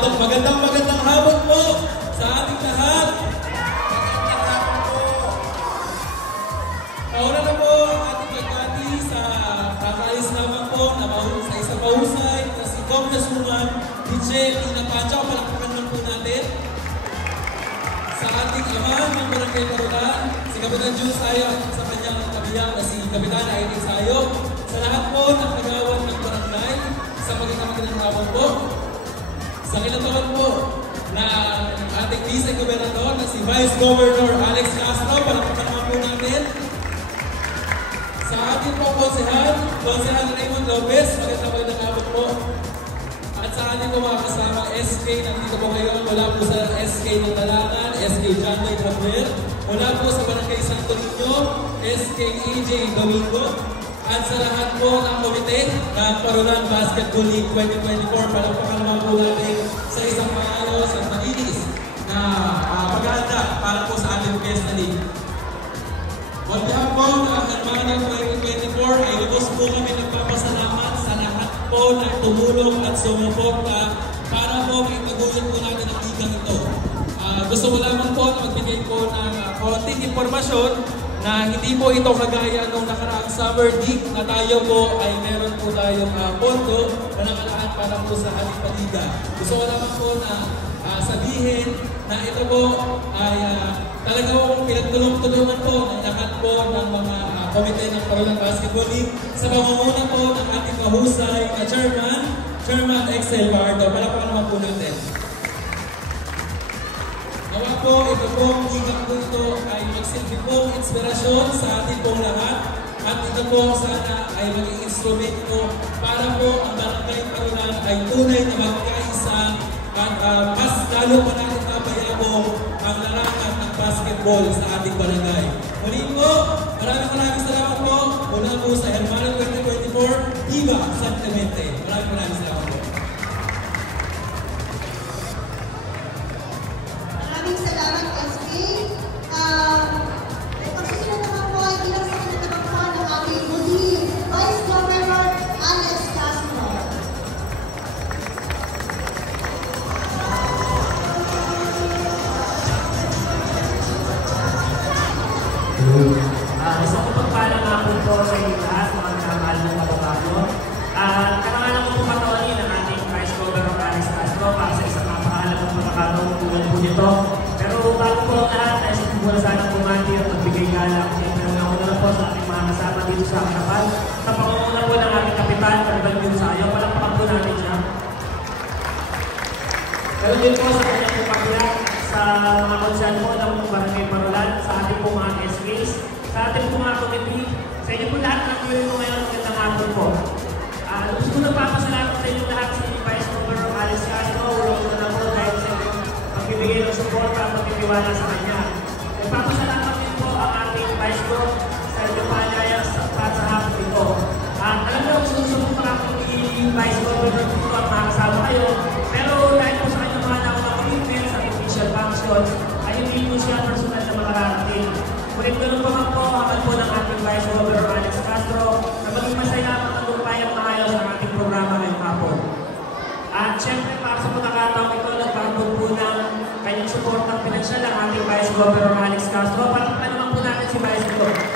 Magandang hapon po sa ating lahat. Pauna na po ang ating pagkati sa kakaalis naman po na sa isang mahusay na si Congresswoman DJ Tina Pacha. Palakpakan lang po natin. Sa ating ama ng Barangay Parolan, si Kapitan Jules Sayo at sa kanyang kabiyang na si Kapitan Aileen Sayo. Sa lahat po ng kagawad ng barangay, sa magandang hapon po. Sa kinataon po na ating Vice-Gobernador na si Vice Governor Alex Castro, palakpakan naman po natin. Sa ating po Konsehal Raymond Lopez, magandang hapon po. At sa ating po mga kasama SK, nandito po ngayon mula po sa SK ng Talangan, SK John Lloyd Javier, mula po sa Barangay Santo Niño, SK AJ Domingo, at sa lahat po ng komite ng Parolan Basketball League 2024, palakpakan naman po natin sa isang maayos at malinis na paghahanda para po sa ating Fiesta League. On behalf po ng Hermana 2024 ay lubos po kami nagpapasalamat sa lahat po na tumulong at sumuporta para po maitaguyod po natin ang ligang ito. Gusto ko lamang po na magbigay po ng konting impormasyon na hindi po ito kagaya nung nakaraang Summer League na tayo po ay meron po tayong pondo na nakalaan para po sa ating paliga. Gusto ko lamang po na sabihin na ito po ay talaga po pinagtulong-tulungan po ng lahat po ng mga komite ng Parolan Basketball League sa pamumuno po ng ating mahusay na Chairman Excel Bardo. Palakpakan naman po natin. Nawa po, ito pong ligang po ito ay magsilbi pong inspirasyon sa ating pong lahat at ito po sana ay maging instrument po para po ang Barangay Parolan ay tunay na magkaisa at mas lalo pa natin papayabong ang larangan ng basketball sa ating barangay. Muli po, maraming salamat po mula po sa Hermana 2024 Viva San Clemente. Maraming salamat po. Salamat, SK. Pagsusunod naman po ay bilang sa kinatapang ng ating muling Vice Governor Alex Castro. Isang pagpalang hapon po sa inyo lahat, mga kamahal ng kababago. Karangalan ko po patawanin ang ating Vice Governor Alex Castro para sa isang napakahalang pagkakataon tulad po nito. Pero bago po ang lahat, ay sa mula sana pumati at magbigay galang. Siyempre nauna po sa ating mga kasama dito sa harapan. Sa pangunguna po ng ating kapitan, Cardal Gonzayo, palakpakan po natin siya. Pero din po sa kanyang pagpakiyak sa mga konsyal po ng Barangay Parolan, sa ating po mga SKs, sa ating po mga committee, sa inyo po lahat ng viewing mo ngayon, magandang hapon po. Gusto ko nagpapasalamat sa inyo lahat sa Vice Governor Alex Castro, ulo na po dahil sa pagbibigay ng support at pagtitiwala sa kanya. Nagpapasalamat din po ang ating Vice Gov sa inyo paanyaya sa hapon ito. Alam mo, susunod pa ako ni Vice Governor dito at makakasama kayo, pero dahil po sa kanyang mga nakunang commitment sa official function, ay hindi po siya personal na makararating. Ngunit ganun pa man po, amal po ng ating Vice Governor Alex Castro na maging masaya at matagumpay at maayos ang ating programa ngayong hapon. At syempre, para sa pagkakataong ito, nagpapagod po ng kanyang support ng pinansyal ng ating Vice Governor Alex Castro. Palakpakan naman po natin si Vice Governor.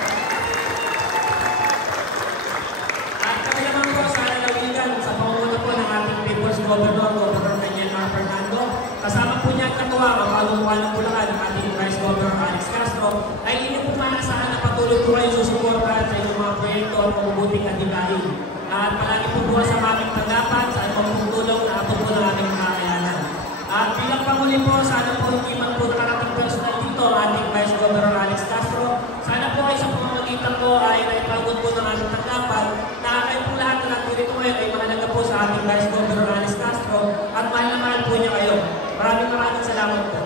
At kami naman po sa lalawigan sa pangunguna po ng ating People's Governor, Governor Daniel R. Fernando. Kasama po niya ang katuwa, ang pagkukuha ng Bulacan ng ating Vice Governor Alex Castro, ay hindi po maasahan na patuloy po kayo susuportahan sa inyong mga proyekto at mabubuting adhikain. At palagi po bukas sa aming tanggapan sa anumang tulong na ato po ng ating kakayanan. At bilang panguli po, sana po hindi man po nakarating personal dito ating Vice Governor Alex Castro. Sana po ay sa pamamagitan ko ay naipagod po ng ating tanggapan na kayo po lahat na nagpili ko ngayon ay mahalaga po sa ating Vice Governor Alex Castro at mahal na mahal po niya kayo. Maraming salamat po.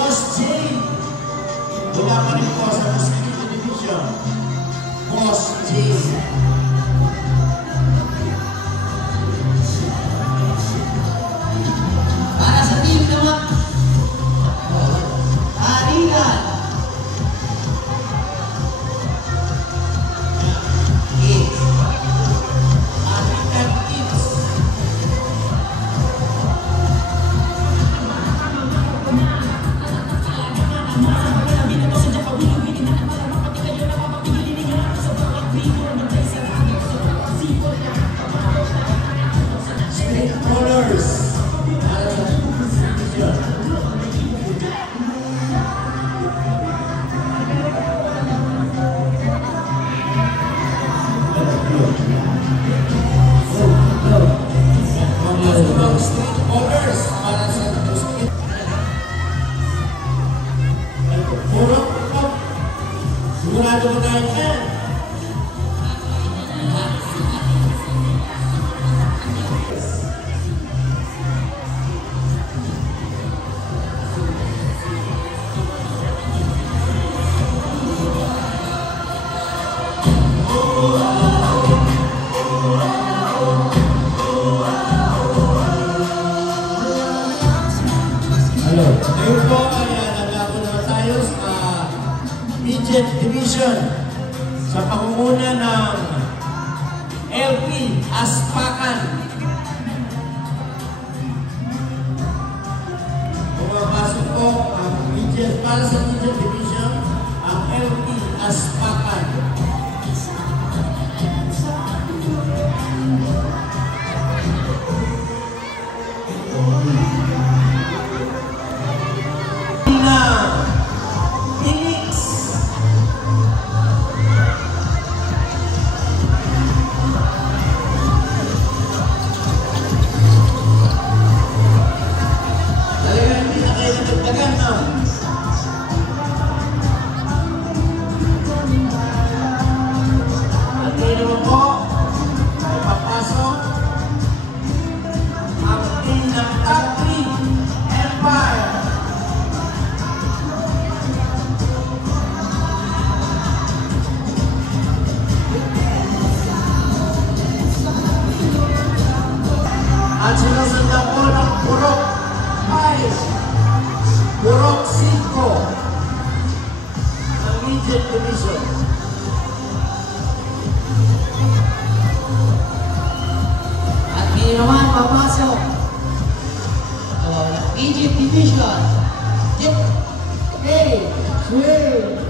Boss J. Wala pa rin po sa Mosquito Division. Boss J. Para sa team naman, Arigan. Arigan Kids. Street Rollers. Para sa division. Basketball Street Rollers para sa Mosquito. Puro. Sigurado mo tayo yan. Ngayon po ay naglago naman tayo sa Midget Division sa pangunguna ng LP Aspakan. Pumapasok po ang Midget para sa Midget Division ang LP Aspakan. At sinusundan po ng Purok 5, Purok 5 ng Midget Division. At ngayon naman papasok. Midget Division. Jeep. Hey, swing.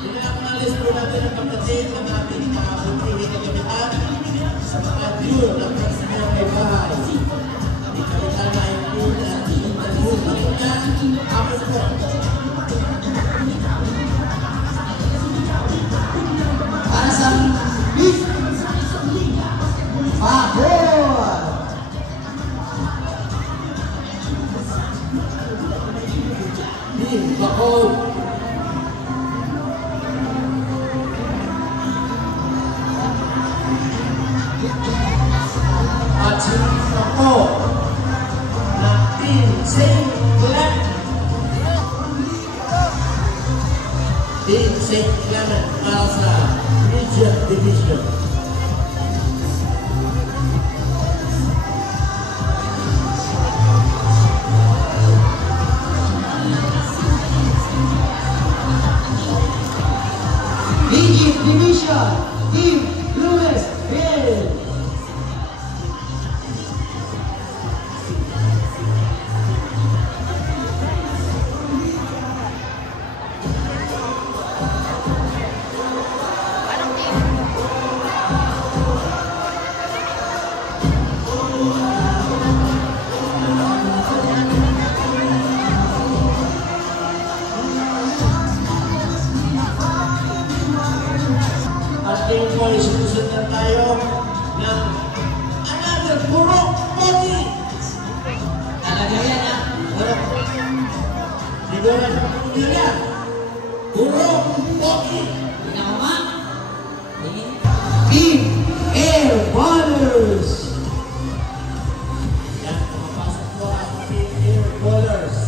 Pinakalis po natin ang pagkatid ng ating mga bunting kagamitan sa mga view ng personal may bahay. Di kalitan na include at interview na po yan. Ako po. Para sa Big Pahor. Team Bakod. At sinunod po ng Team St. Clement. Team St. Clement para sa Midget Division. Midget Division. Team Lewis Hill. At ngayon po ay sinusundan tayo ng another Purok Pogi. Talaga yan ah. Purok. Siguro na nila. Purok Pogi. Pinakaman. Team Air Ballers. Yan, pumapasok po ang Team Air Ballers.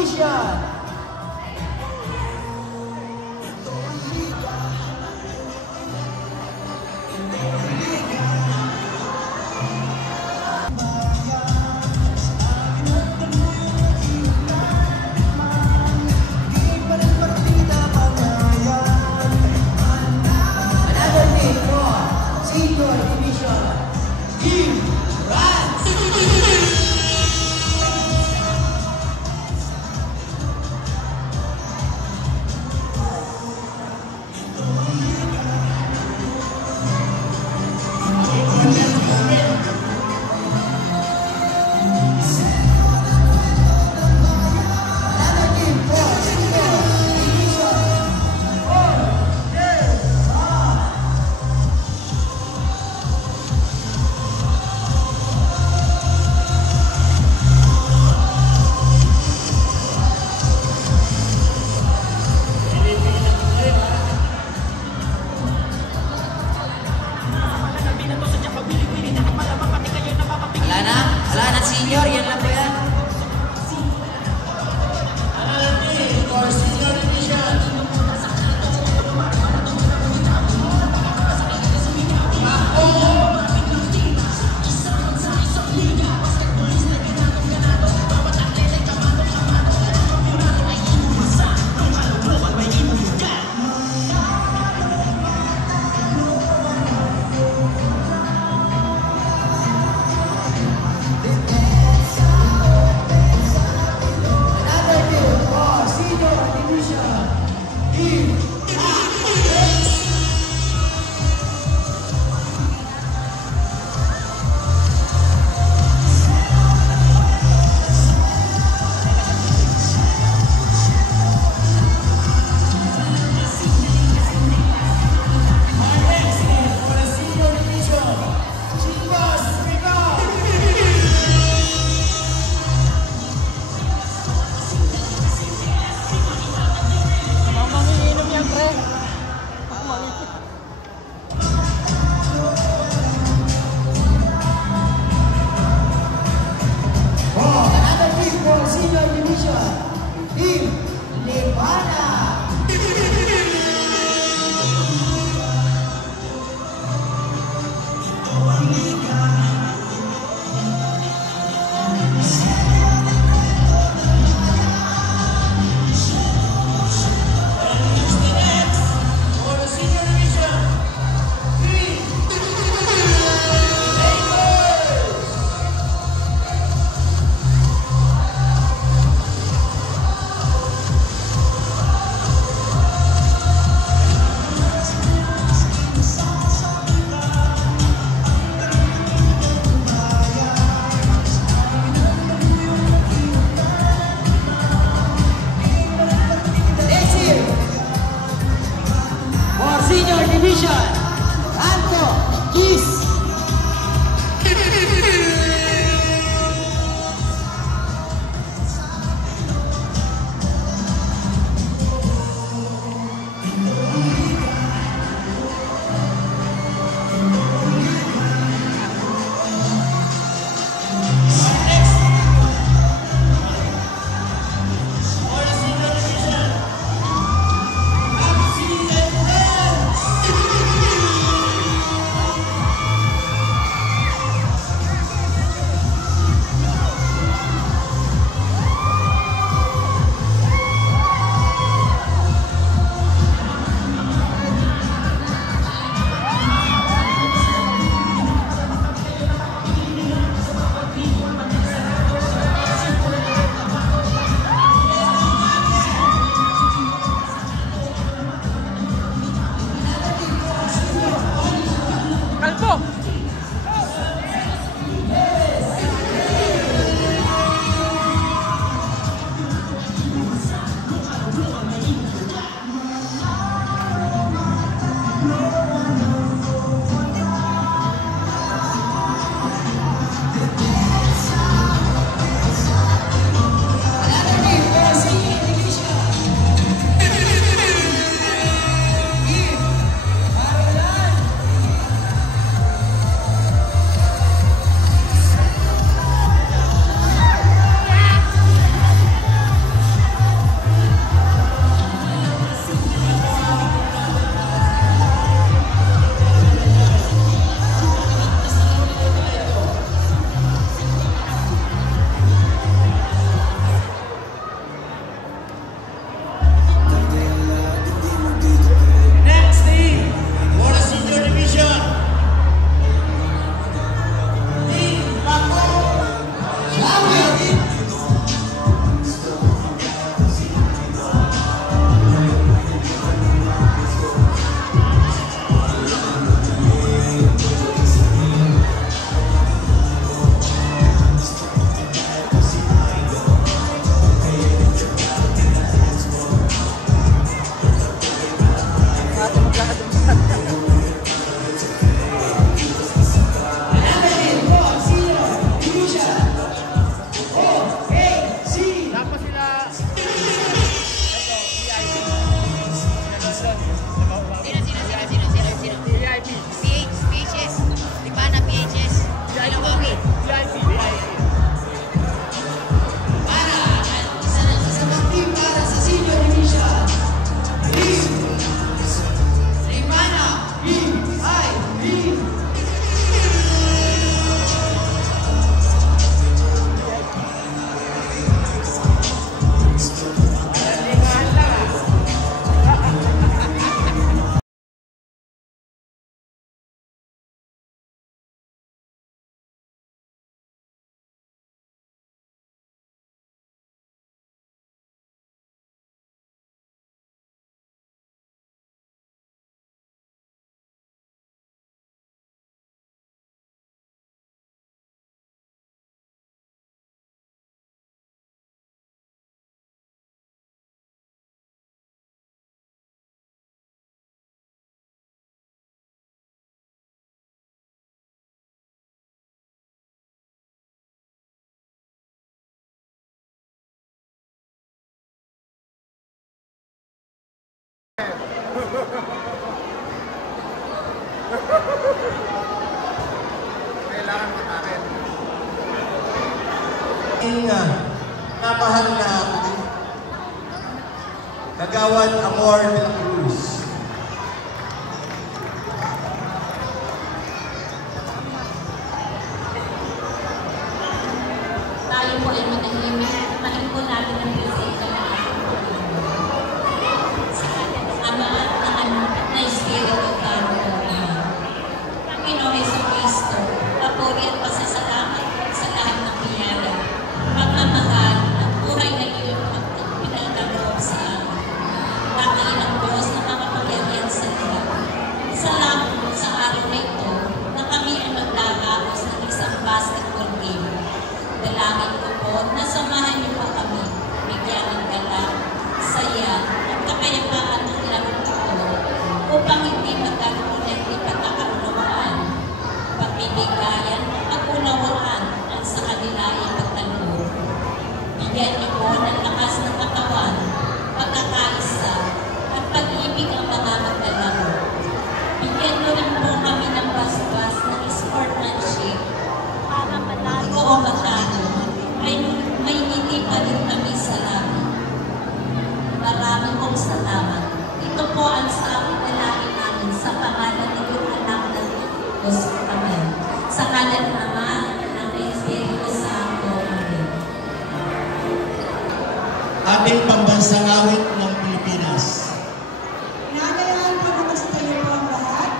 Division. Another game for Senior Division. Team Rats. Another game for Senior Division. Wala na senior, yan lang po yan. Another game for Senior Division. Napahal na Kagawad Amor de la Cruz. Tayo po ay manahimik. Mahal po natin ang presensya ng Ama at na anak at na Espiritu Santo. Panginoong Jesucristo, papuri at pasasalamat sa lahat ng biyaya, pagmamahal at buhay na iyong pinagkaloob sa amin. Dakilang Diyos na makapangyarihan sa lahat. Salamat po sa araw na ito na kami ay magdadaos ng isang basketball game. Dalangin ko po na samahan niyo pa kami, bigyan ng galang, saya, at kapayapaan ng larong ito upang hindi magkaroon ng hindi pagkakaunawaan, pagbibigayan at pag-unawaan ang sa kanila ay pagtanong. Bigyan niyo po ng lakas ng katawan, pagkakaisa, at pag-ibig ang mga magdalaro. Bigyan niyo rin po kami ng basbas ng sportsmanship para manalo o matalo may hindi pa rin kami sa langit. Maraming pong salamat. Ito po ang sabi dalangin namin sa pangalan ng iyong anak na Diyos. Amen. Sa kalan ng Ama, ng Espiritu Santo. Amen. Ating pambansang awit ng Pilipinas. Inaayahan po na mastayo po ang lahat.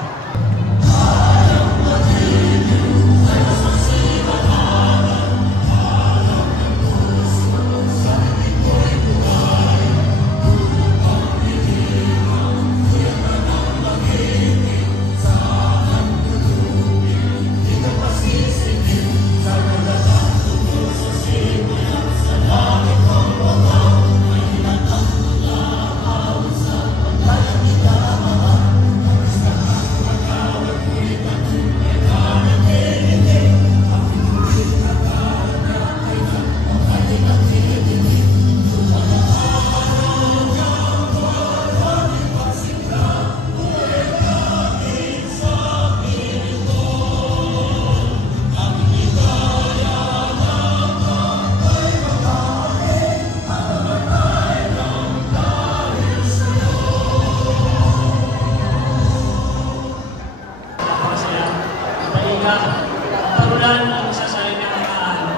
Parulan ang sasalit ng kakaan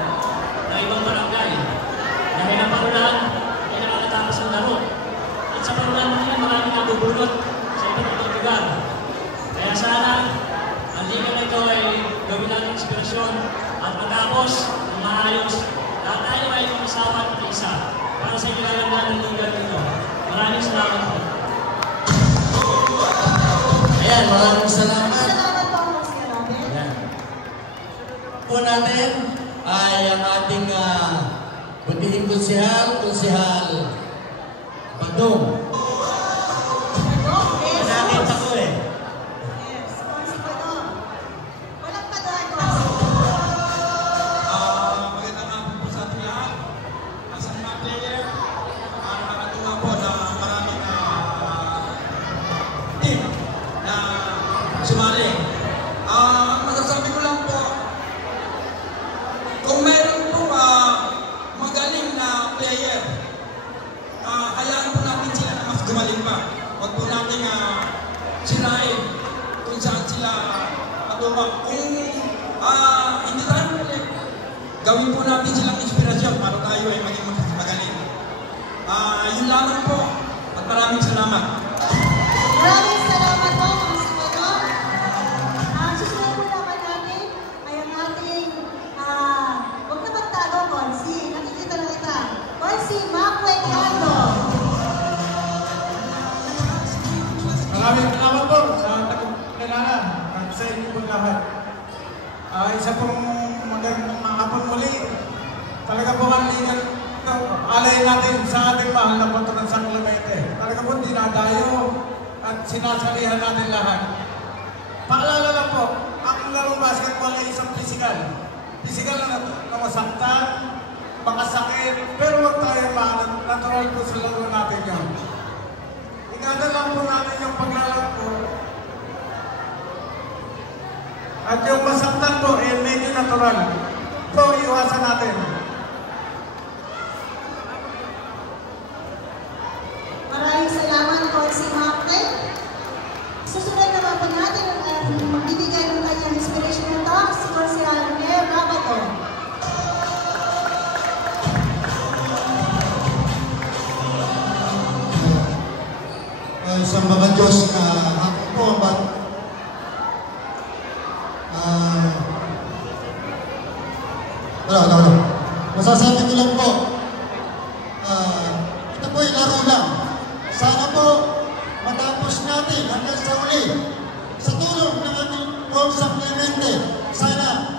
ng ibang barangay. Dahil ang parulan ay nakakatapos ang laro. At sa parulan mo yan, maraming nabubulot sa iba't ibang lugar. Kaya sana, ang liga na ito ay gawin natin inspirasyon at matapos ng maayos. Lahat tayo ay kumasawa at isa para sa kailangan ng lugar nito. Maraming salamat po. Ayan, maraming salamat. Salamat po, Mr. Robin. Ayan. Po natin ay ang ating butihing konsehal Badong. Nakita ko eh. Yes, Consi Badong. Walang padoan po. Magandang hapon po sa ating lahat. As a mga player, nakakatuwa po na maraming team na sumali. Ang masasabi ko lang po, kung meron po magaling na player, hayaan po natin sila na mas gumaling pa. Huwag po natin sirain kung saan sila matuwa. Kung hindi tayo magaling, gawin po natin silang inspirasyon para tayo ay maging magaling. Yun lamang po. At maraming salamat. Maraming salamat po, Consi Badong. Susunod po naman natin ay ang ating, huwag na magtago, Consi. Nakikita na kita. Consi Macuecano. Maraming salamat po sa tagpapalala at sa inyo po lahat. Isa pong magandang hapon muli. Talaga po ang ligan ito, alay natin sa ating mahal na punto ng San Clemente. Talaga po dinadayo at sinasalihan natin lahat. Paalala lang po, ang larong basketball ay isang physical. Physical na masaktan, makasakit, pero huwag tayo natural po sa laro natin yan. Ingatan lang po natin yung paglalaro po. At yung masaktan po, medyo natural. So, iwasan natin. sa mga Diyos na hapon po ang masasabi ko lang po, ito po yung laro lang. Sana po matapos natin hanggang sa uli. Sa tulong ng ating Paul San Clemente, sana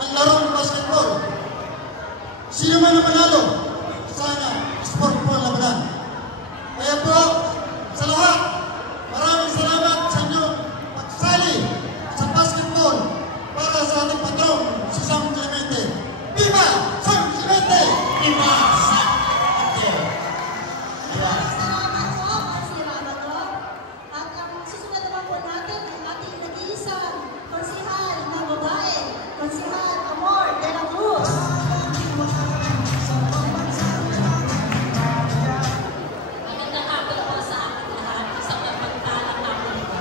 ang laro ng basketball. Sino man ang manalo, sana sport po ang labanan. Kaya po, sa lahat, maraming salamat sa inyong pagsali sa basketball para sa ating patrong si San Clemente. Viva San Clemente! Viva San Clemente! Maraming salamat po, Kasi Ramador. At ang susunod naman po natin ang ating nag-iisang konsihal na babae, Konsihal Amor de la Cruz. Magandang hapon po sa ating lahat. Isang mapagpalang hapon po.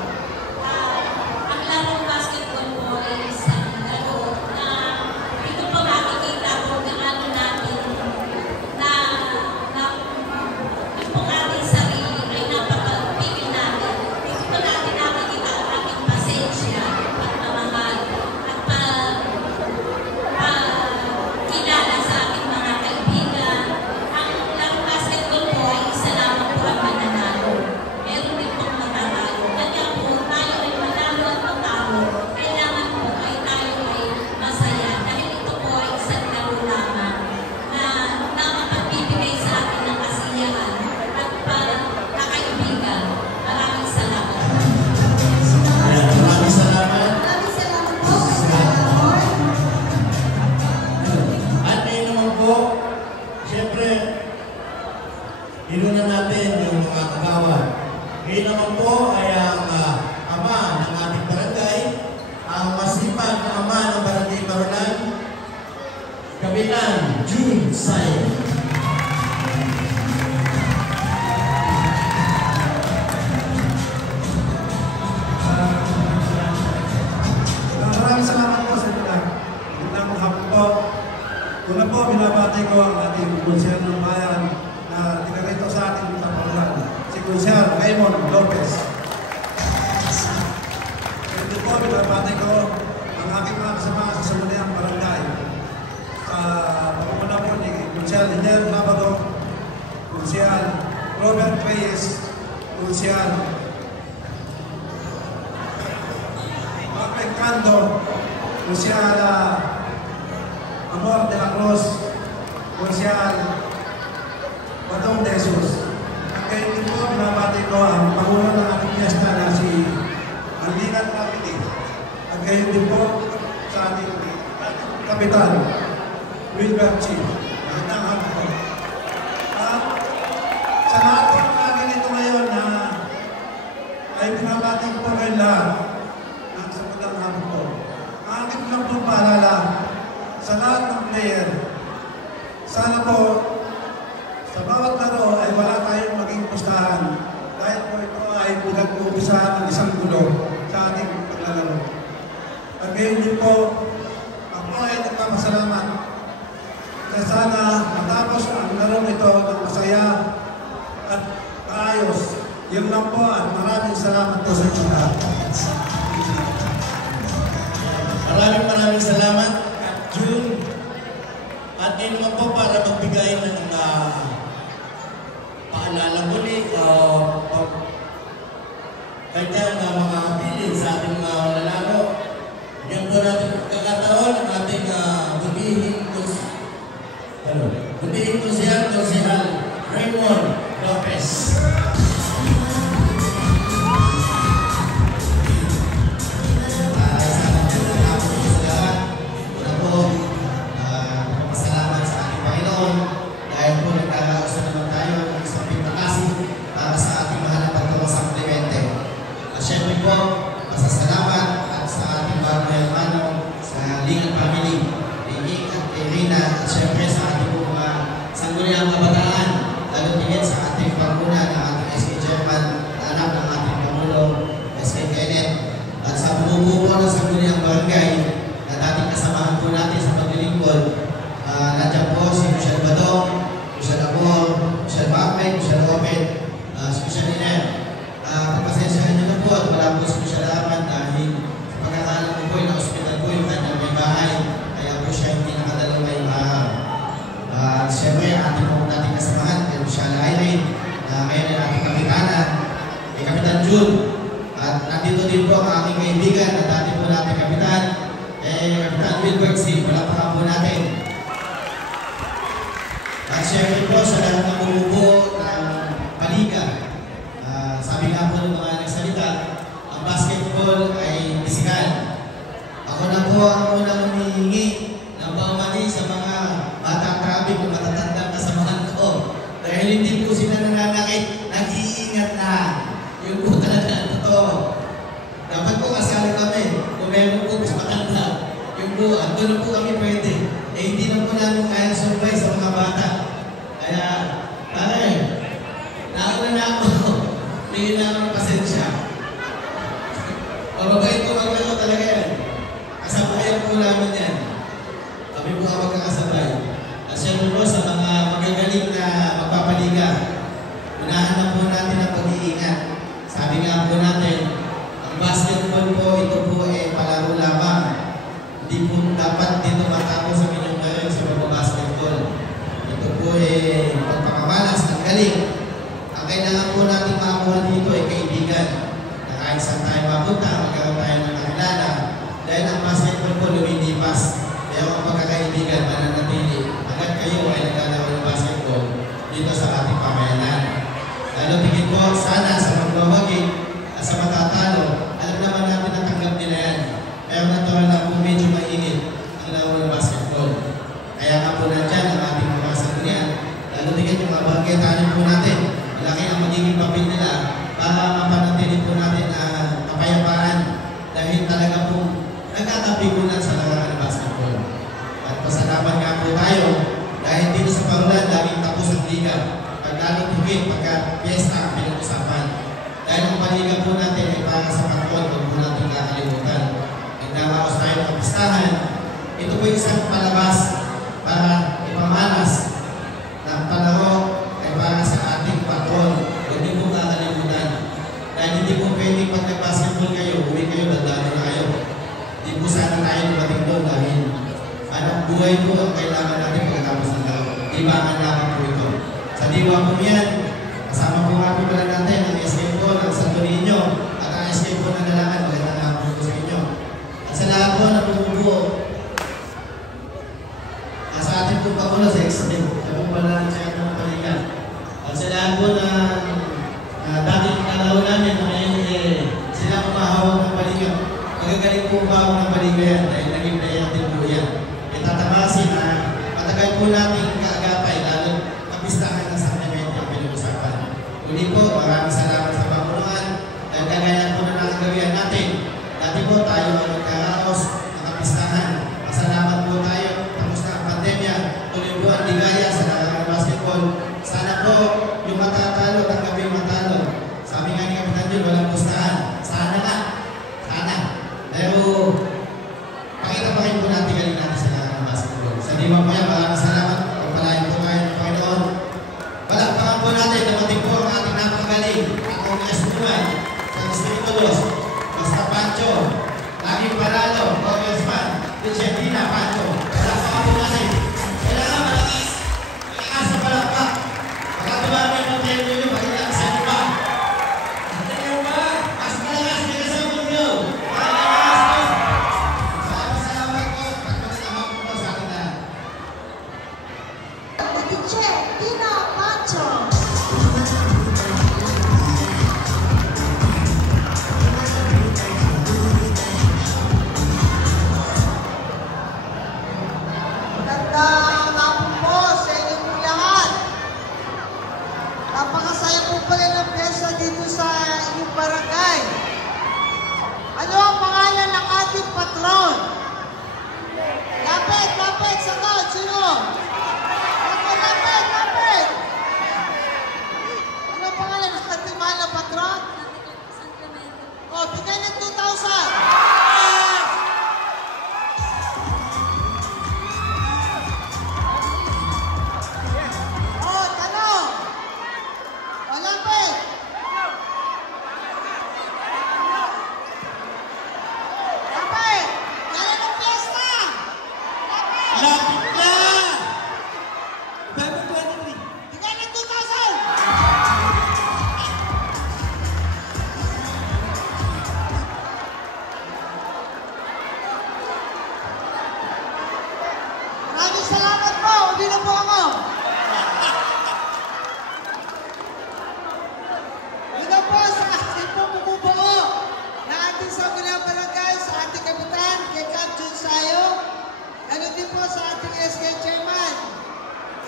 Ang larong basketball po ay isang laro na dito po makikita po gaano natin na yung pong ating sarili ay napakapigil natin. Dito po natin nakikita ang ating pasensya, pagmamahal, at kilala sa ating mga kaibigan. Ang larong basketball po ay isa lamang po ang mananalo. Meron din pong matatalo. Kaya po tayo ay manalo at matalo. Kailangan po ay tayo ay masaya. Dahil ito po ay isang laro lamang na makapagbibigay sa atin ng kasiyahan at pagkakaibigan. Maraming salamat. Maraming salamat. Maraming salamat po, Konsihal Amor. At ngayon naman po, siyempre, inunan natin yung mga kagawad. Ngayon naman po ay ang ama ng ating barangay, ang masipag na ama ng Barangay Marulan, Kapitan June Say. Maraming salamat po sa inyo lahat. Magandang hapon po. Una po, binabati ko ang ating konsehal ng bayan na tinarito sa ating kaparulan, si Konsehal Raymond Lopez. Ito po, binabati ko ang aking mga kasama sa Sangguniang Barangay. Sa pamumuno po ni Konsehal Hiner Labado, Konsehal Robert Reyes, Konsehal Kando, Konsehal Amor de la Cruz, Konsehal Badong de Jesus. At kayo din po, binabati ko ang pangulo ng ating piyesta na si Anlingan Family. At kayo din po sa ating kapitan, Wilbert Chi. Magandang hapon po. At sa lahat po ng aking ito ngayon na ay binabati ko po kayo lahat. Ang aking lang pong paalala sa lahat ng player, sana po sa bawat laro ay wala tayong maging pustahan dahil po ito ay pinag-uusahan ng isang gulo sa ating paglalaro. At ngayon din po, ako ay nagpapasalamat na sana matapos ang laro ito ng masaya at maayos. Yun lang po at maraming salamat po sa inyo lahat. Maraming salamat at June. At ngayon naman po para magbigay ng paalala muli kanyang mga pilin sa ating mga lalaro. Bigyan po natin kakataon ang ating butihing Konsehal Raymond Lopez. Sangguniang Kabataan, lalo tingin sa ating panguna ng ating SK Chairman, na anak ng ating Pangulo, SK Kenneth, at sa bumubuo ng Sangguniang Barangay na dating kasamahan po natin sa paglilingkod, nandiyan po si Michelle Badong, siyempre, ating po natin kasamahan, kay Michelle Irene, na ngayon ay ating kapitana, kay Kapitan June. At nandito din po ang aking kaibigan na dati po natin kapitan, Kapitan Wilbert C. Palakpakan po natin. At siyempre po sa lahat ng bumubuo ng paliga. Sabi nga po ng mga nagsalita, ang basketball ay pisikal. Ako na po ang unang humihingi ng paumani sa mga batang traffic o matatandang kasamahan ko. Dahil hindi po sila nananakit, nag-iingat na. Yun po talaga, totoo. Dapat po kasali kami. Kung meron po mas matanda, yun po, doon po kami pwede. Hindi na po namin kaya sumbay sa mga bata. Kaya, nauna na ako. Hindi na ako pasensya. Mababait po magkano talaga yan. Kasabayan po namin yan. Kami po ang magkakasabay. At siyempre po sa mga magagaling na magpapaliga, unahan na po natin ang pag-iingat. Sabi nga po natin, ang basketball po, ito po palaro lamang. Hindi po dapat dito matapos ang inyong karir sa basketball. Ito po magpapamalas, ang galing. Ang kailangan po natin makakuha dito ay kaibigan. Na kahit saan tayo mapunta, magkaroon tayo ng kakilala. Dahil ang basketball po lumilipas. Pero ang pagkakaibigan, mananatili. Hanggat kayo ay naglalaro ng basketball dito sa ating pamayanan. Lalo tingin po sana sa magbawagi at sa matatalo, alam naman natin na tanggap nila yan. Pero natural lang po medyo mainit ang laro ng basketball. Kaya nga po nandyan ang ating mga sanggunian. Lalo tingin yung mabagkitanin po natin. Malaki ang magiging papel nila para mapanatili po natin ang kapayapaan dahil talaga po nagkakapigunan sa laro ng basketball. At pasalamat nga po tayo dahil dito sa Parulan laging tapos ang liga. Paglalong higit pagka piyesta ang pinag-usapan. Dahil ang paliga po natin ay para sa patron, huwag po natin kakalimutan. Nagdaraos tayo ng pistahan. Ito po isang palabas para ipamalas na ang palaro ay para sa ating patron. Huwag niyo po kakalimutan. Dahil hindi po pwedeng pag nag-basketball kayo, uwi kayo, dadalo na kayo. Hindi po sana tayo dumating doon dahil anong buhay po ang kailangan natin pagkatapos ng laro. Dibangan lamang po ito. Sa diwa po yan, kasama po nga po pala natin ang SK po ng Santo Niño at ang SK po ng Dalangan. Magandang hapon po sa inyo. At sa lahat po na bumubuo, sa ating po Pangulo sa Extreme, sa po pala ng Siyempre ng Paliga. At sa lahat po na dating kalaro namin na ngayon sila kumahawag ng Paliga. Magagaling po ba ng Paliga yan dahil naging daya din po yan. Itatamasin na matagal po natin kaagapay lalo kapistahan ng sakramento ang pinag-usapan. Uli po, maraming salamat sa Panguluhan dahil kagayan po na nakagawian natin. Dati po tayo ay magkaraos ng kapistahan. Masalamat po tayo. Tapos na ang pandemya. Tuloy po ang ligaya sa larangan ng basketball. Sana po yung matatalo, tanggapin yung matalo. Sabi nga ni Kapitan Jun, walang pustahan. Sana na. Sana. Pero pakita pa rin po natin galing natin sa larangan ng basketball. Sa diwa po yan, maraming salamat. Pagpalain po kayo ng Panginoon. Palakpakan po natin, dumating po ang ating napakagaling. Ako na Estuman, sa Distritulos, Basta Pancho, laging Paralo, Congressman, Vicendina Pancho. Palakpakan po natin. Kailangan malakas. Malakas na palakpak. Pagkatubamin ng tempo nyo, pagkita sa inyo ba? Mas malakas, may kasama nyo. Malakas. Salamat po. Pagkakasama po sa akin na. Vicendina Pancho.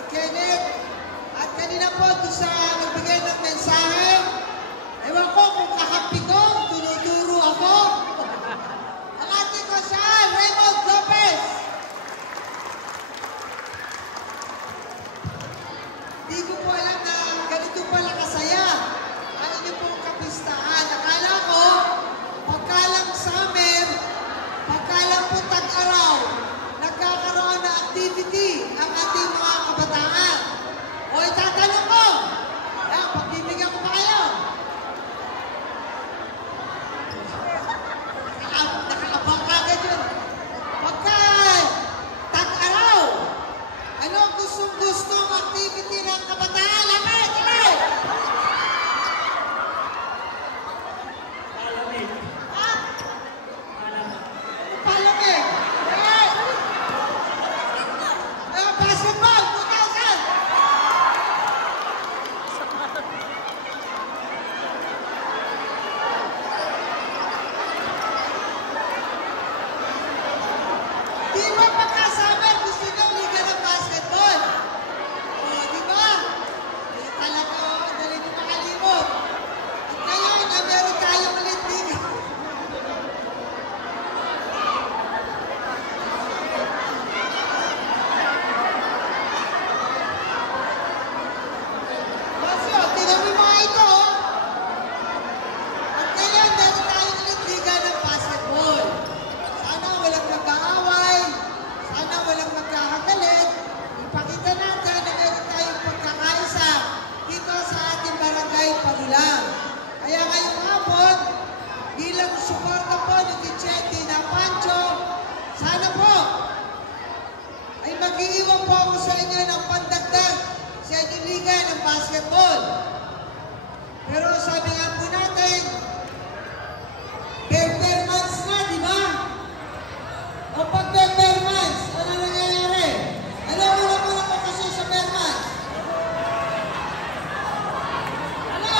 Kenneth. At kanina po doon sa nagbigay ng mensahe, ewan ko kung kakampi ko, tunuturo ako. Ang ating konsyal, Raymond Lopez. Di ko po alam na ganito pala kasaya. Ano niyo pong kapistahan? Akala ko, pagkalang summer, pagkalang po tag-araw, nagkakaroon na activity ang ating mga kabataan. O itatanong ko, pagbibigyan ko pa kayo. Nakaabang agad yun. Pagka tag-araw, ano ang gustong-gustong activity ng kabataan? Lapit! Lapit! Palamig. Ha? Palamig. Palamig! Basketball! 2,000! Di ba pagkasabi, gusto nyo liga ng basketball? O, di ba? Eh, talaga, dali nyo makalimot. At ngayon, meron tayong ulit liga. Masyo, tinan mo yung mga ito, oh. At ngayon, meron tayong ulit liga ng basketball. Sana walang nag-aaway, sana walang magkakagalit. Ipakita natin na meron tayong pagkakaisa dito sa ating barangay Parulang. Kaya ngayong hapon, bilang suporta po ni Ticheti na Pancho, sana po ay mag-iiwan po ako sa inyo ng pandagdag sa inyong liga ng basketball. Pero sabi nga po natin, per months na, di ba? O pag per months, ano nangyayari? Ano muna po kasi sa per months? Ano?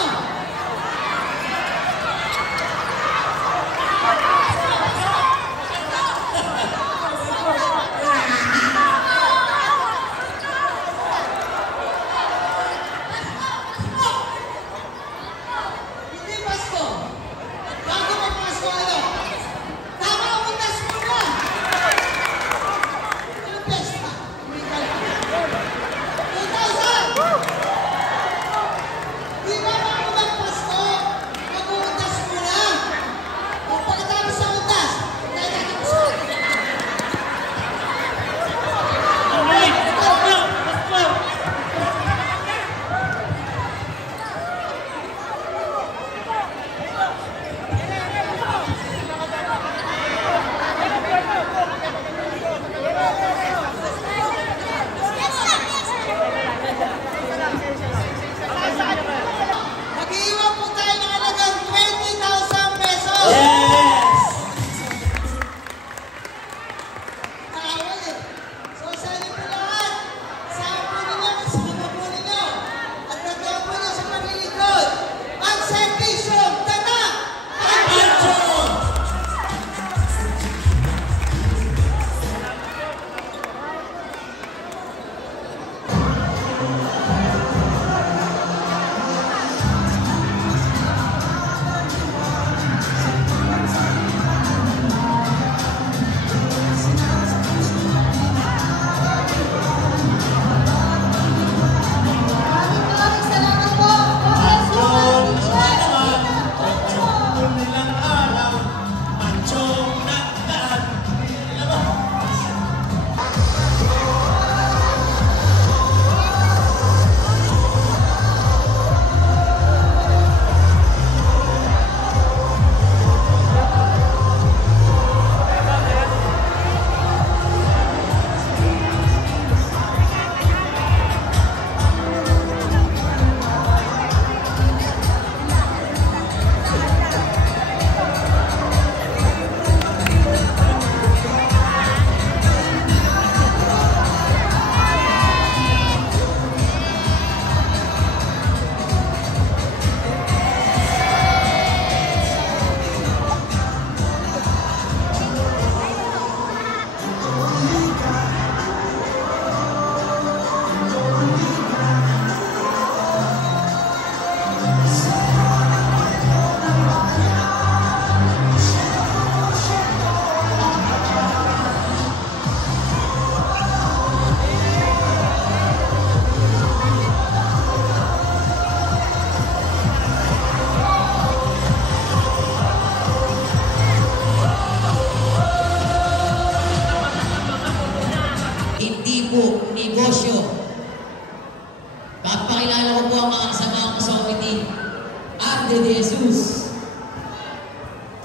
Madre de Jesus,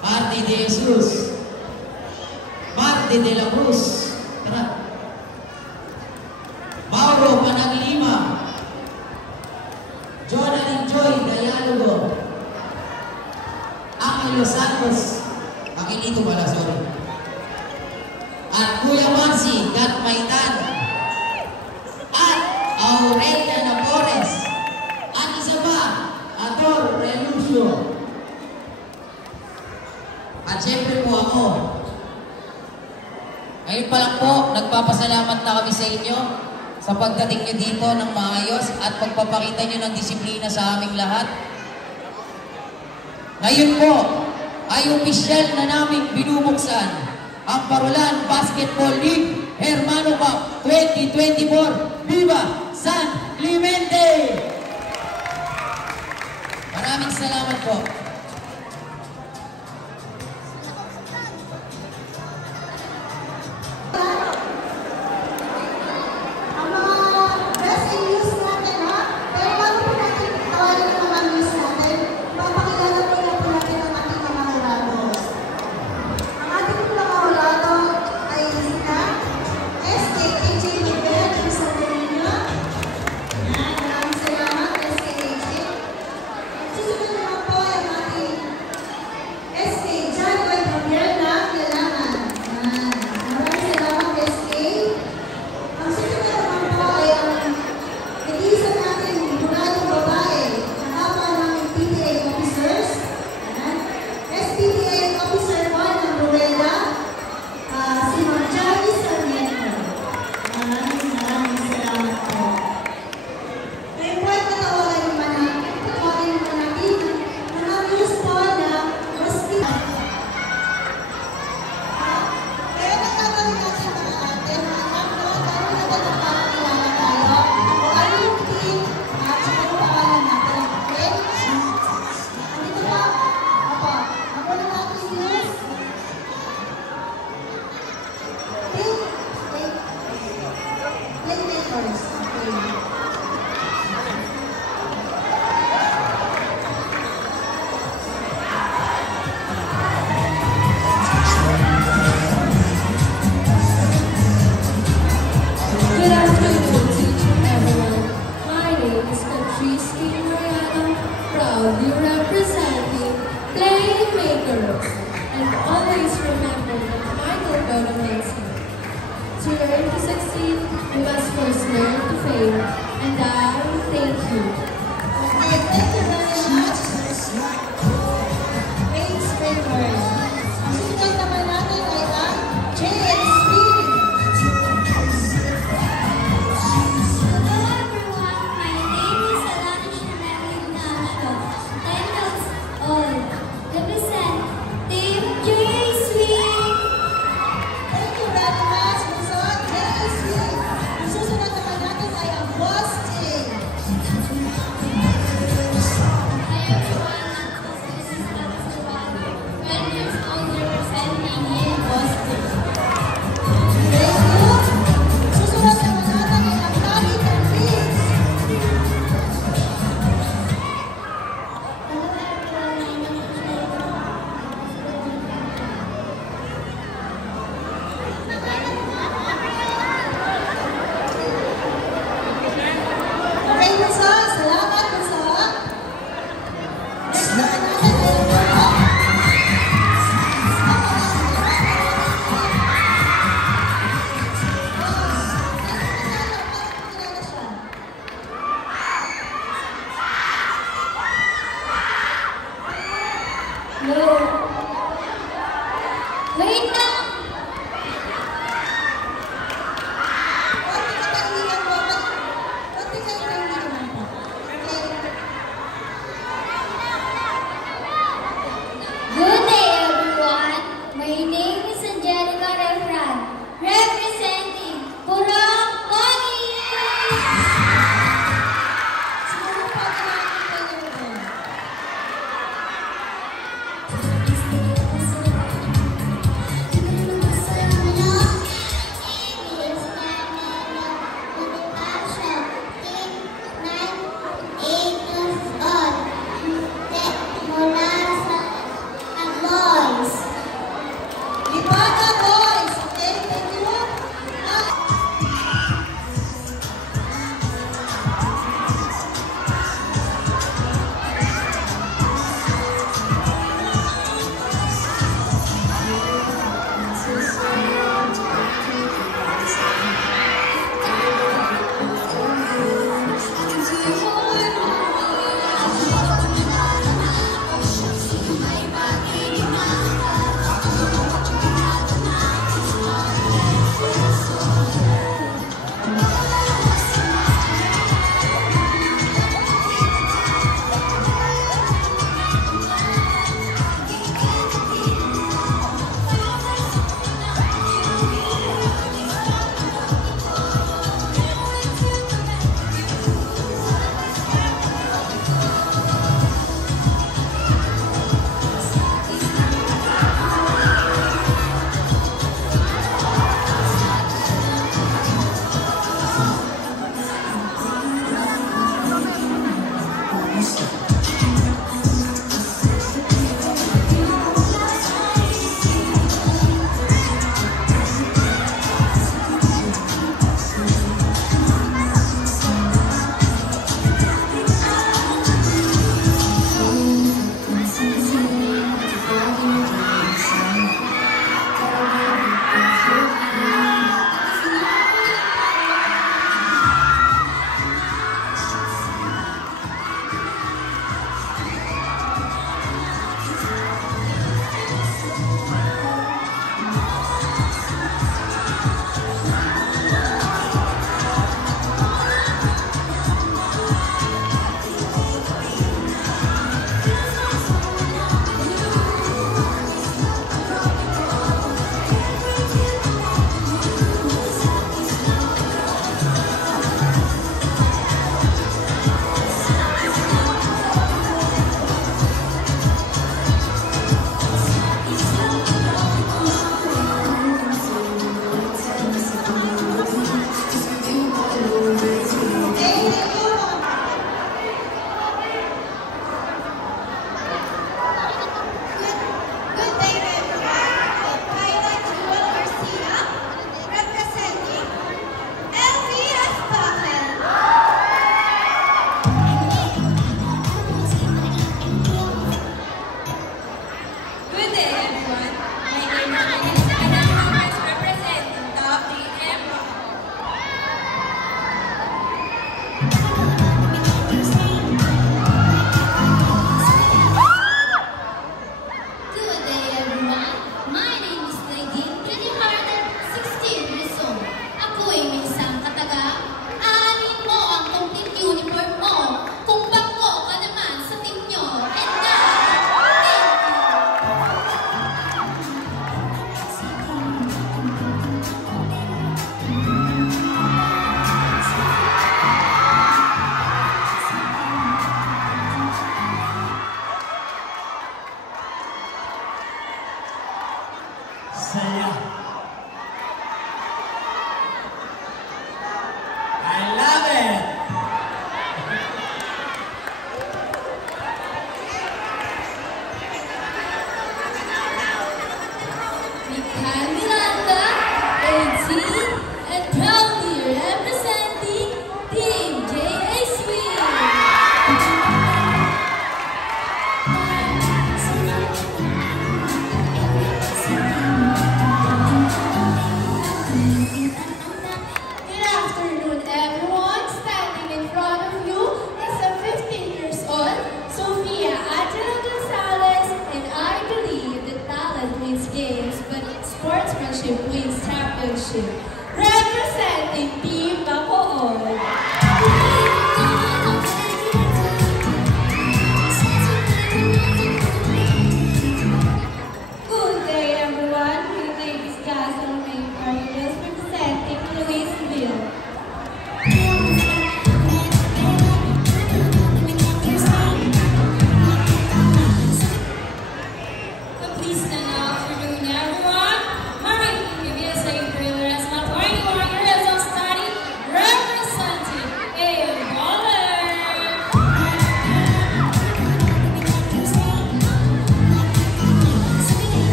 Madre de Jesus, Madre de la Cruz, tara. Mauro Panaglima, Jonathan Joy Dialogo, Angelo Santos, Aquilito pala, sorry. At Kuya Mansi Gatmaitan, at Aurelia Napores, at isa pa, Ador Relucio. At syempre po ako. Ngayon pa lang po, nagpapasalamat na kami sa inyo sa pagdating nyo dito ng maayos at pagpapakita nyo ng disiplina sa aming lahat. Ngayon po, ay opisyal na namin binubuksan ang Parolan Basketball League Hermano Cup 2024 Viva San Clemente! Maraming salamat po. Ang mga best in news natin, ha? Pero bago po natin tawarin ang mga news natin, papakilala po natin ang ating mga hurado. Ang ating mga hurado ay sina SKAJ Miguel Isalina. Maraming salamat, SKAJ. Susunod naman po ay ang ating SK John Lloyd Javier na kailangan. Maraming salamat, SK. Ang susunod naman po ay ang nag-iisa natin huradong babae na haba ng PTA officers. SPTA Officer 1 ng Rueda, si Ma'am Jackie Sarmiento. Maraming salamat po. Ngayon po ay tatawarin naman natin mga news po na maski. Kaya nagkakaroon natin mga ate na alam mo, dahil na nagpapakilala tayo kung ano yung team at sa ano pangalan natin. Okay? Andito ba? Opo. Ako na natin si News. Playmakers. Okay. Good afternoon to everyone. My name is Patrice Mariano, proudly representing Playmakers. And always remember the final tournament. To learn to succeed, we must first learn to fail. And I thank you. Okay, thank you very much. Playmakers. Ang susunod naman natin ay ang JXP. Hello everyone, my name is Alana Shimeli Ignacio, 10 years old, represent Team JSP. Thank you very much, Luzon, JSP. Ang susunod naman natin ay ang Boss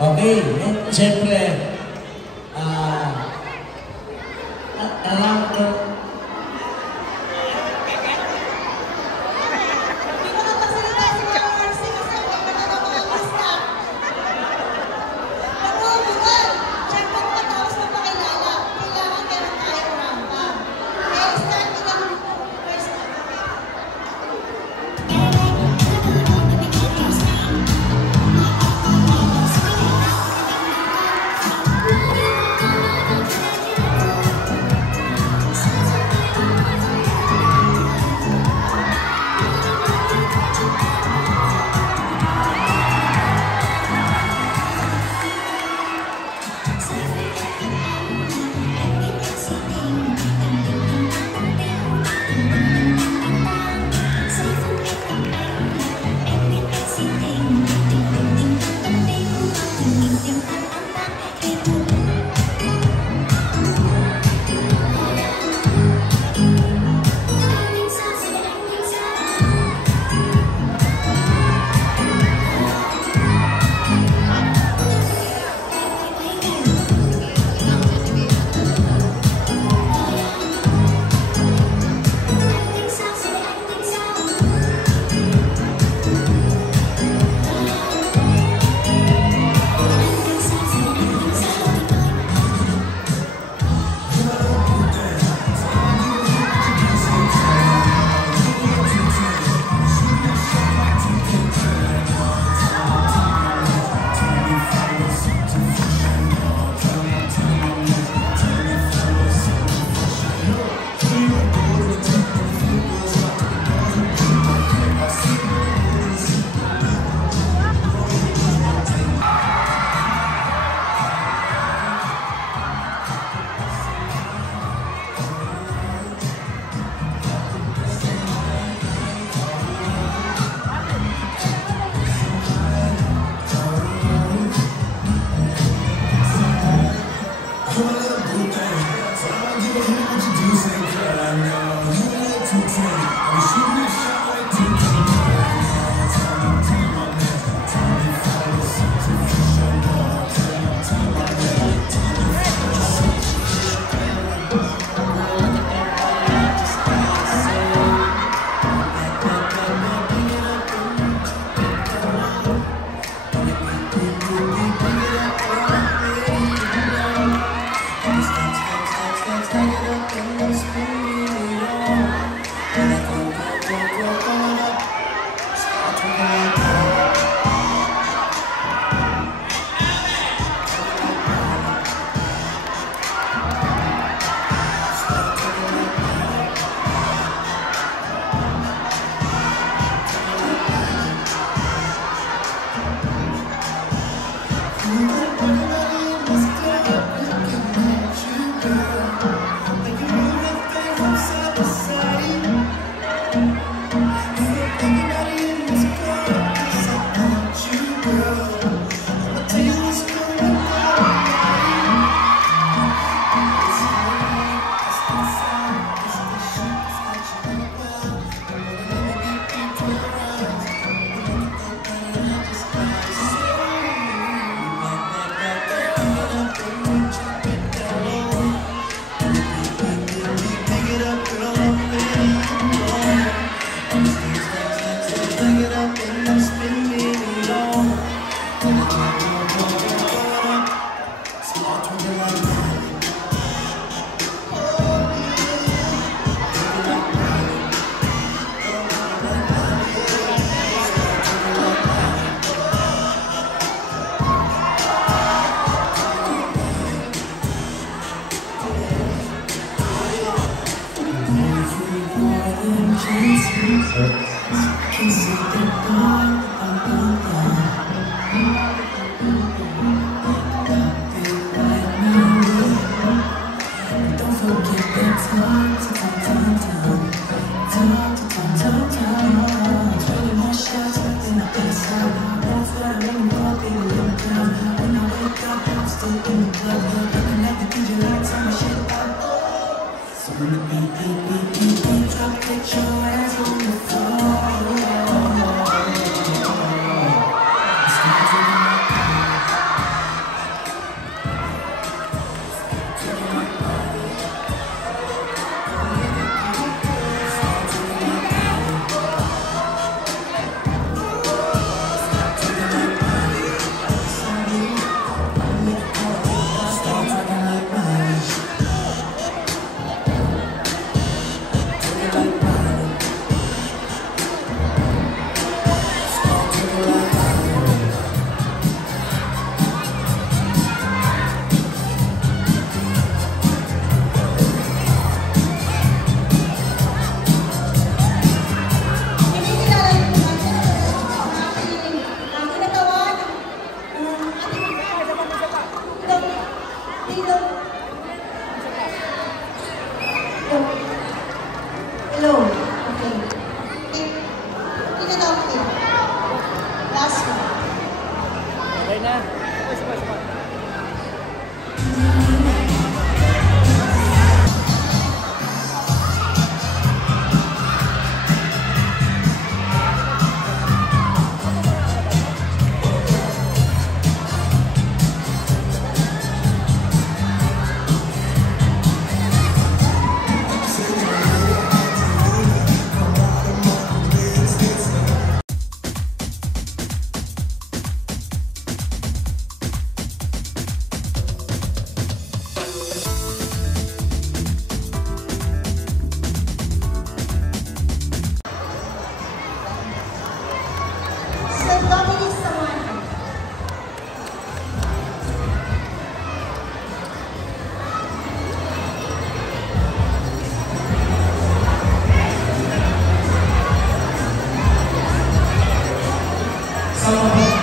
Okay, siyempre, alam ko, Don't forget that time to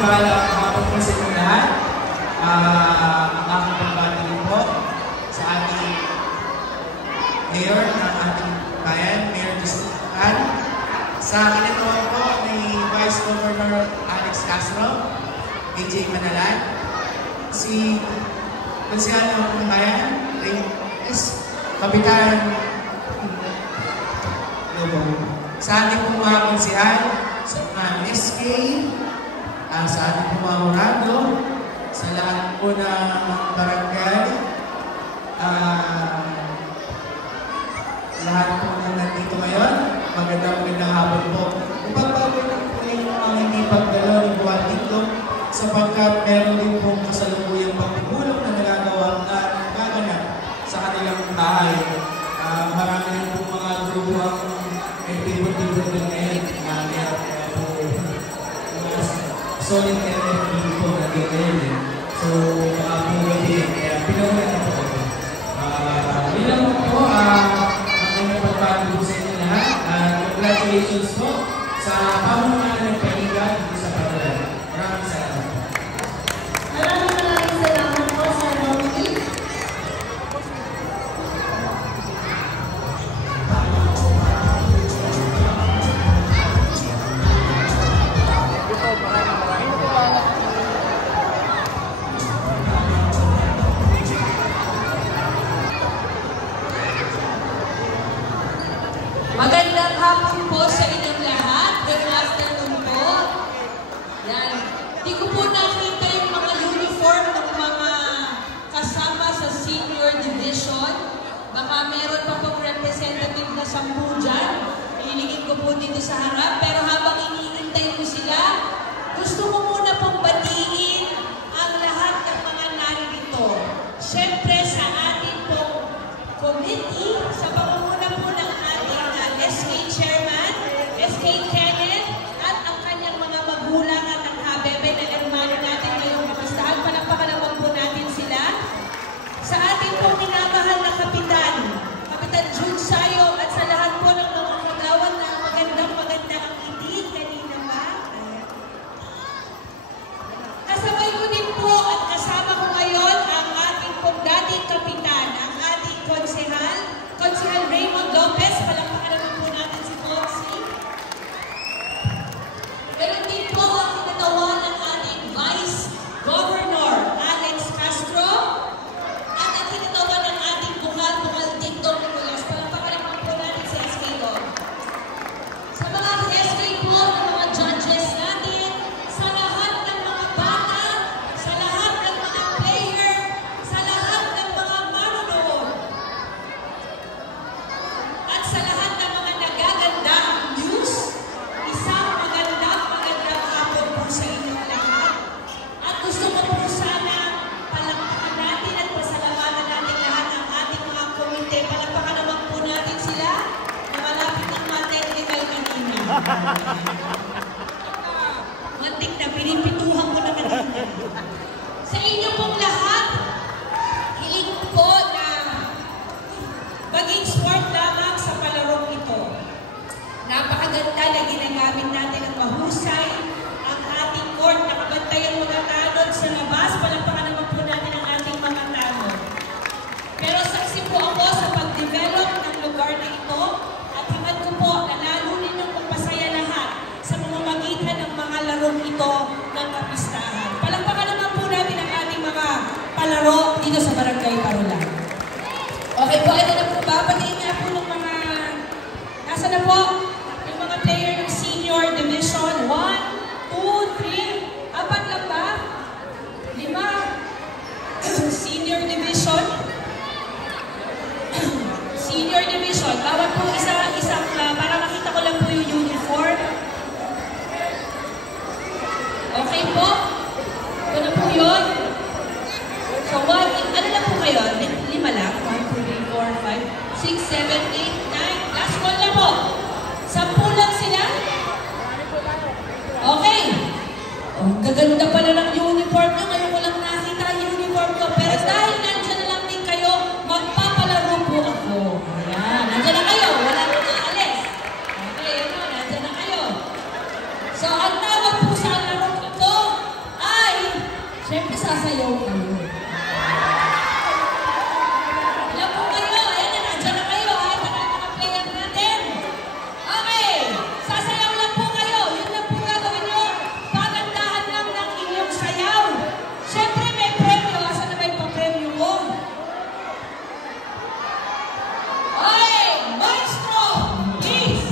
Mapagpalang hapon po sa inyo lahat. Ang aking pagbati rin po sa ating mayor ng ating bayan, Mayor Justican. Sa akin naman po ni Vice Governor Alex Castro, AJ Manalan, si Konsyal ng bayan, Kapitan, sa ating pong mga konsyal, sa mga SK, sa ating pong mga Morado, sa lahat po ng barangay, lahat po na nandito ngayon, magandang hapon po. Ipagpapalala po yung mga hindi pagdalaw ng buwan dito, sapagkat meron din pong kasalukuyang pagpupulong na nagaganap sa kanilang bahay. Marami rin pong mga grupo ang pipot-pipot din ngayon. Meron po mga solid MFB po na din ngayon. So, mga po gabi, kaya pinawala na po ako. Bilang po, ang pagpapalala po sa inyo lahat. Congratulations po sa pamunuan ng Paliga dito sa Parolan. Maraming salamat. Maraming salamat po sa Rocky. Magandang hapon po sa inyong lahat. Good afternoon po. Yan. Di ko po nakita yung mga uniform ng mga kasama sa senior division. Baka meron pa pong representative na 10 dyan. Ililingin ko po dito sa harap. Pero habang iniintay ko sila, gusto ko muna pong batiin ang lahat ng mga narito. Siyempre sa ating pong committee, sa pangunguna po ng ating SK Chairman, SK Kenneth, at ang kanyang mga magulang at ang habebe na hermano natin ngayong kapistahan. Palakpakan naman po natin sila. Sa ating pong minamahal na Kapitan Jun Sayo, at sa lahat po ng mga kagawan na magandang ang idid kanina pa. Kasabay ko din po at kasama ko ngayon ang ating pong dating kapitan, ang ating Konsehal Raymond Lopez. Palakpakan naman po natin si Konsi. Meron din po ang kinatawan ng ating Vice Governor Alex Castro at ang kinatawan ng ating Bukal TikTok ni Kuyos. Palakpakan naman po natin si SK Go. Sa mga SK po ng mga judges natin, sa lahat ng mga bata, sa lahat ng mga player, sa lahat ng mga manonood, at sa lahat ng mga nagagandang news, isang magandang hapon po sa inyong lahat. At gusto ko po sana palakpakan natin at pasalamatan natin lahat ng ating mga komite. Palakpakan naman po natin sila na malapit ng mga technical kanina. Mantik na, pinipituhan ko na kanina. Sa inyo pong lahat, hiling ko po na maging sport lamang sa palarong ito. Napakaganda na ginagamit natin ang mahusay ang ating court. Nakabantayan mga tanod sa labas. Palakpakan naman po natin ang ating mga tanod. Pero saksi po ako sa pag-develop ng lugar na ito at hangad ko po na lalo ninyong magpasaya lahat sa mamamagitan ng mga larong ito ng kapistahan. Palakpakan naman po natin ang ating mga palaro dito sa Barangay Parolan. Okay po, ito na po. Babatiin niya po ng mga... Nasa na po? Yung mga player ng Senior Division. 1, 2, 3, 4 lang ba? 5. Senior Division. Senior Division. Bawat po isang para makita ko lang po yung uniform. Okay po? Ito na po yun. So, ano lang po kayo? 5 lang? 1, 2, 3, 4, 5, 6, 7, 8, 9. Last call na po. 10 lang sila? Okay. Oh, gaganda pala ng uniform nyo. Ngayon ko lang nakita yung uniform ko. Pero dahil nandiyan na lang din kayo, magpapalaro po ako. Ayan. Nandiyan na kayo. Wala na naalis. Okay, nandiyan na kayo. So, ang tawag po sa larong ito magsasayaw kayo. Ilan po kayo? Ayan na, nandiyan na kayo. At mga player natin. Okay, sasayaw lang po kayo. Yun lang po gagawin nyo. Pagandahan lang ng inyong sayaw. Siyempre may premyo. Asan na ba yung pa-premyo mo? Okay, maestro, please.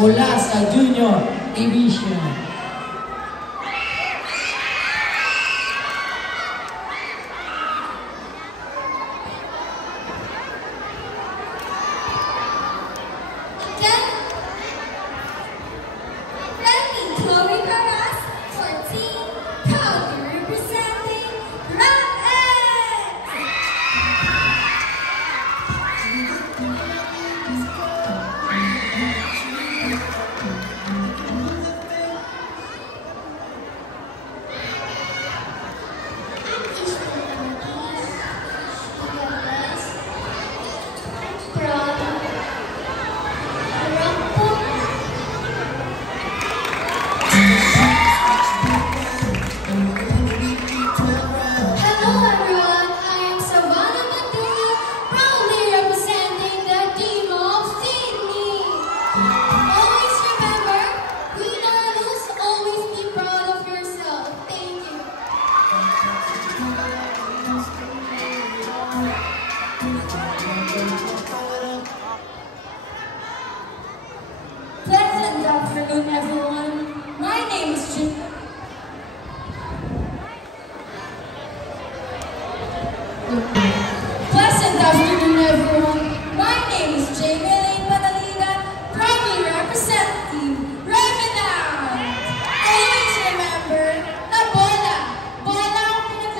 mula sa Junior Division. Pleasant afternoon, everyone. My name is Jim. Pleasant afternoon, everyone. My name is Jamie Panaliga, proudly representing Revenant. Always remember na bola ang pinaglalaro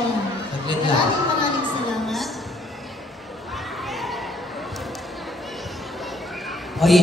Quezon. Saglit lang. Maraming salamat. Oy.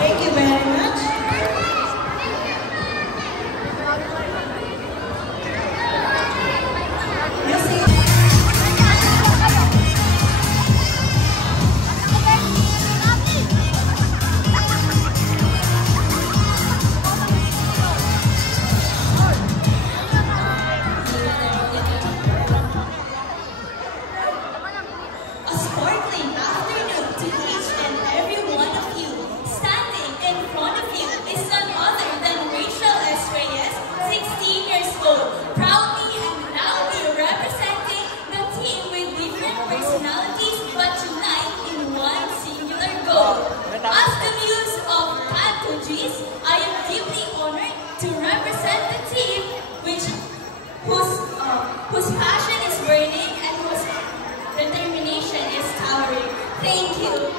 Thank you very much. A sparkling afternoon to each and every one of you. Standing in front of you is none other than Rachel S. Reyes, 16 years old, proudly and loudly representing the team with different personalities but unite in one singular goal. As the muse of Canto G's, I am deeply honored to represent the team whose passion is burning and whose determination is towering. Thank you.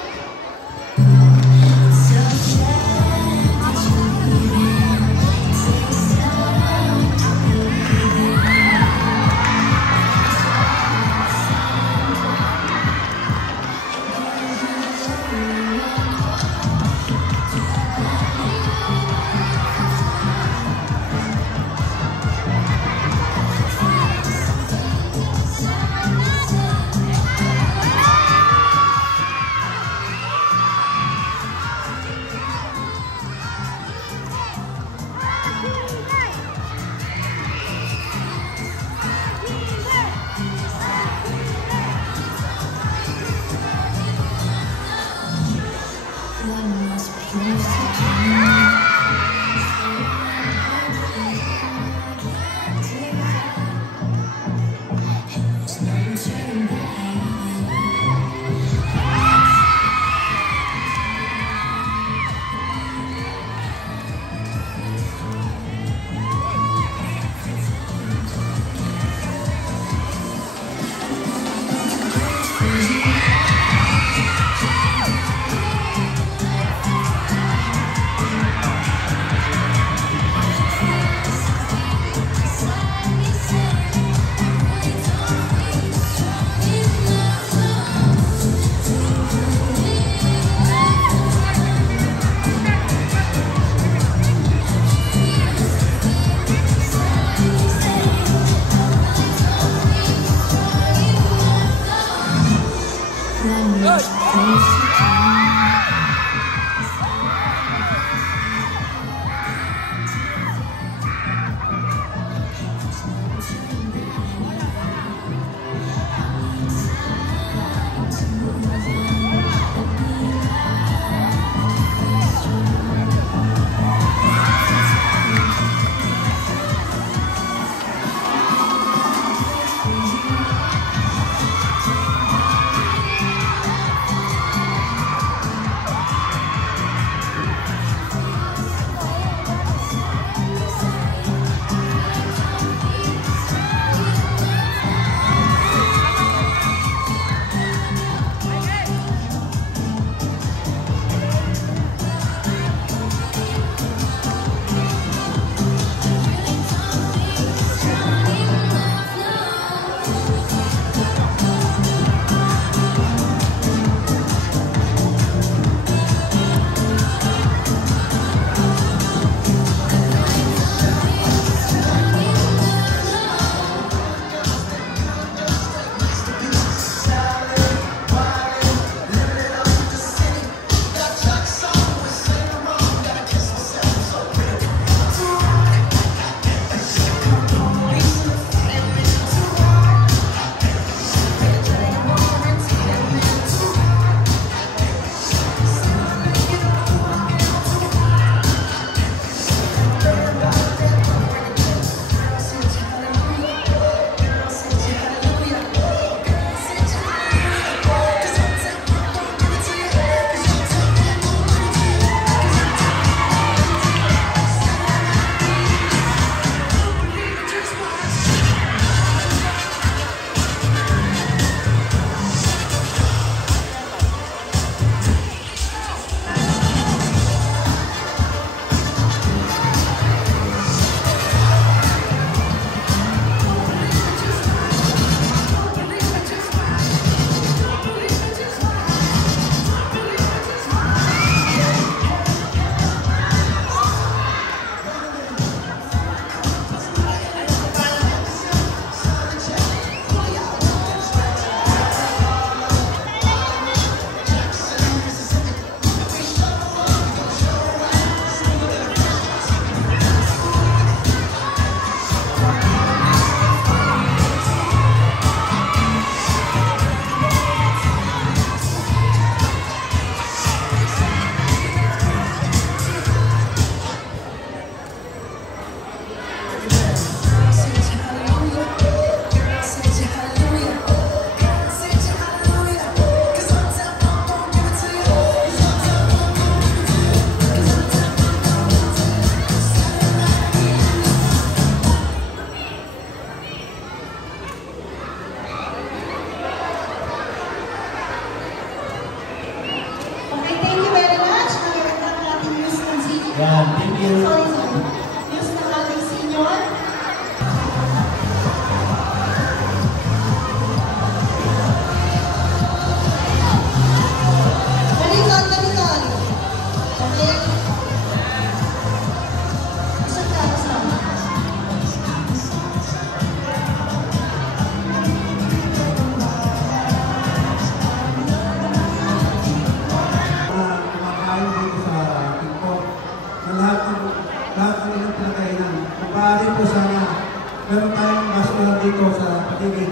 meron tayong basura dito sa paligid.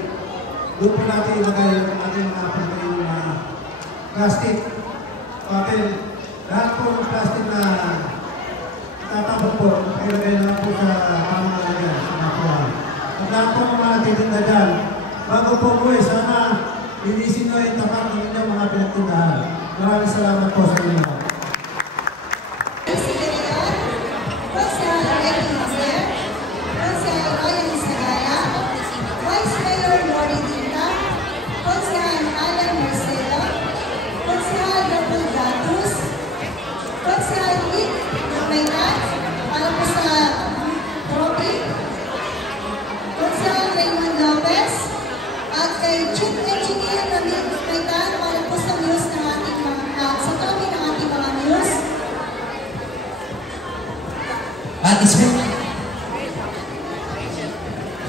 Doon po natin ilagay ang ating mga pagkain na plastic, papel, lahat po ng plastic na tatapot po, ilagay lang po sa pamamaligyan, sa nakuha. At lahat po ng mga titinda dyan, bago po po sana linisin nyo yung tapat ng inyong mga pinagtindahan. Maraming salamat po sa inyo.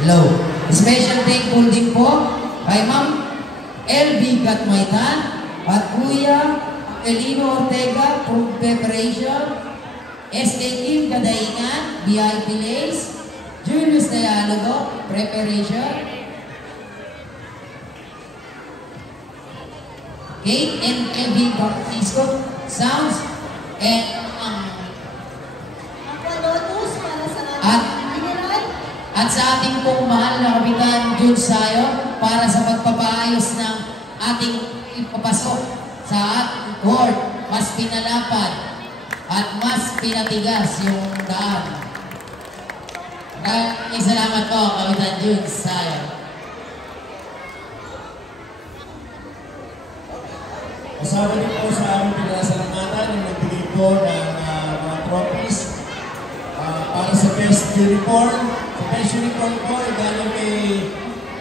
Hello. Special thankful din po kay Ma'am LB Gatmaitan at Kuya Elino Ortega from Preparation, SK Kim Kadaingan, VIP Lace, Julius Dialogo, Preparation, Kate and LB Baptisco, Sounds, and at sa ating pong mahal na kapitan Jun Sayo para sa pagpapaayos ng ating ipapasok sa ating court, mas pinalapad at mas pinatigas yung daan. Maraming salamat po, Kapitan Jun Sayo. Kasama din po sa aming pinasalamatan yung nagbigay po ng mga trophies para sa best uniform. Best uniform po ay galing kay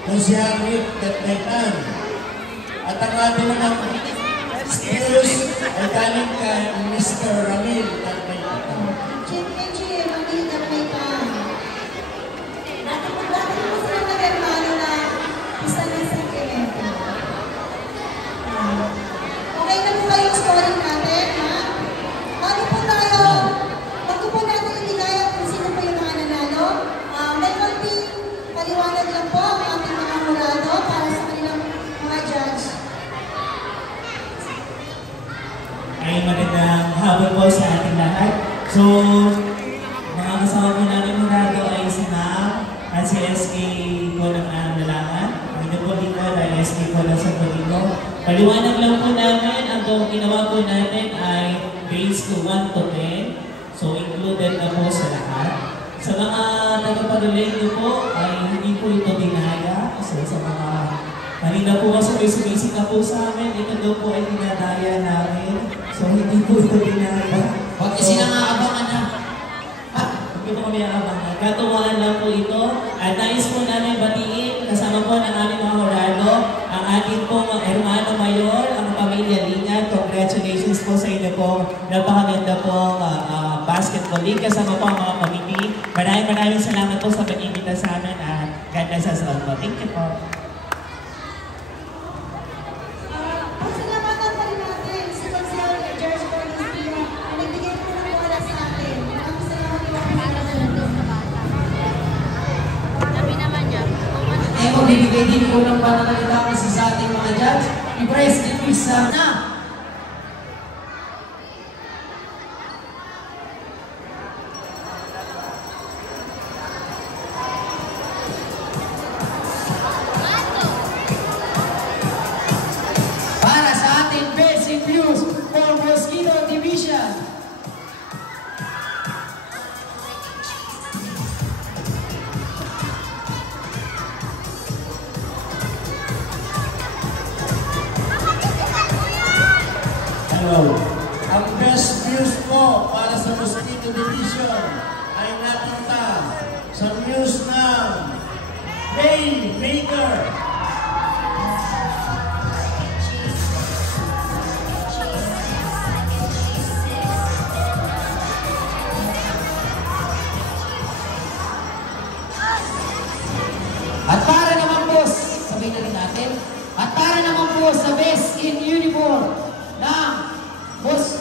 Josiah Rick Gatmaitan. At ang ating mga skills ay galing kay Mr. Ramil Gatmaitan. Ramil Gatmaitan. Natin po sila mag-hermano na isa na sa Clemente. Okay na po kayo story natin, ha? Bago po natin iligaya kung sino po yung mga nanalo. May konting paliwanag lang po ang ating mga murado para sa kanilang mga judge. Ay magandang hapon po sa ating lahat. So, mga kasama po namin murado ay si Ma'am at si SK ko ng Nalangan. Ano po dito dahil SK ko lang sa Polino. Paliwanag lang po namin, ang ginawa po natin ay based to 1 to 10. So, included na po sa lahat. Sa mga tagapag-relate nyo po ay hindi po ito dinaya. So sa mga kanina po kasi may sumisik na po sa amin, ito daw po ay dinadaya namin. So hindi po ito dinaya. Huwag kasi nangaabangan na. Hindi po kami aabangan. Katuwaan lang po ito. At nais po namin batiin kasama po ng aming mga horado, ang ating po mga hermano mayor, ang pamilya Lingan. Congratulations po sa inyo po. Napakaganda po basketball league kasama po ang mga committee. Maraming salamat po sa pag-imbita sa amin at God bless us all po. Thank you po. Pasalamatan pa rin natin si Consul George Berlusconi na nagbigay po ng bola sa atin. Maraming salamat po para sa nandun sa bata. Sabi naman niya. Eh, magbibigay din po ng pananalita kasi sa ating mga judge. I-press the news na. Ang best views po para sa Mosquito Division ay napunta sa views ng Playmaker. At para naman po, sabihin na rin natin, at para naman po sa best in uniform ng Boss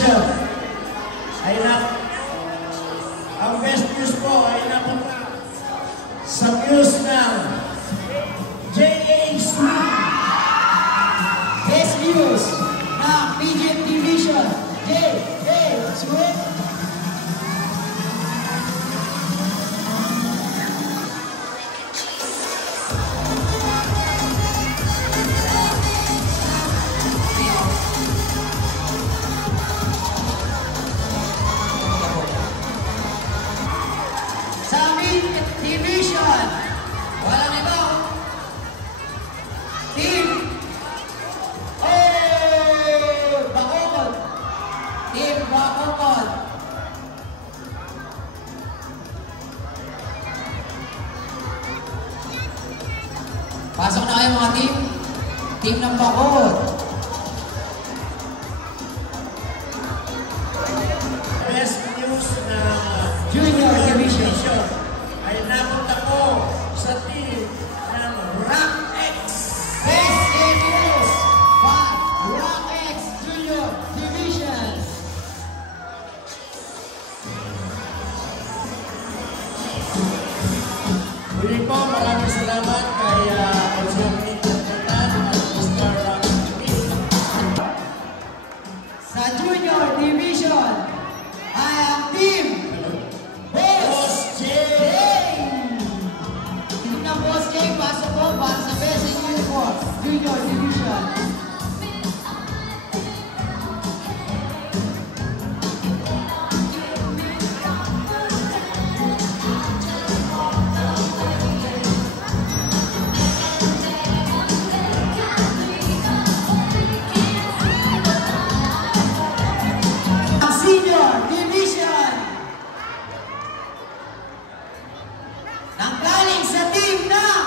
Division ay ang best news po ay napunta sa news ng JAC. Best news na Midget Division, JAC. Sa Midget Division, walang iba. Team Bacolod. Team Bacolod. Pasok na kayo mga team. Team ng Bacolod. Best news na Junior Division ay napunta po sa team ng Rock X. Best news by Rock X Junior Division. Muli po, maraming salamat kay Oceanic at Mr. Rock X. Sa Junior Division ay ang team Boss J. Team ng Boss J, pasok po para sa Best in Uniform Junior Division. Ang Senior Division nanggaling sa team na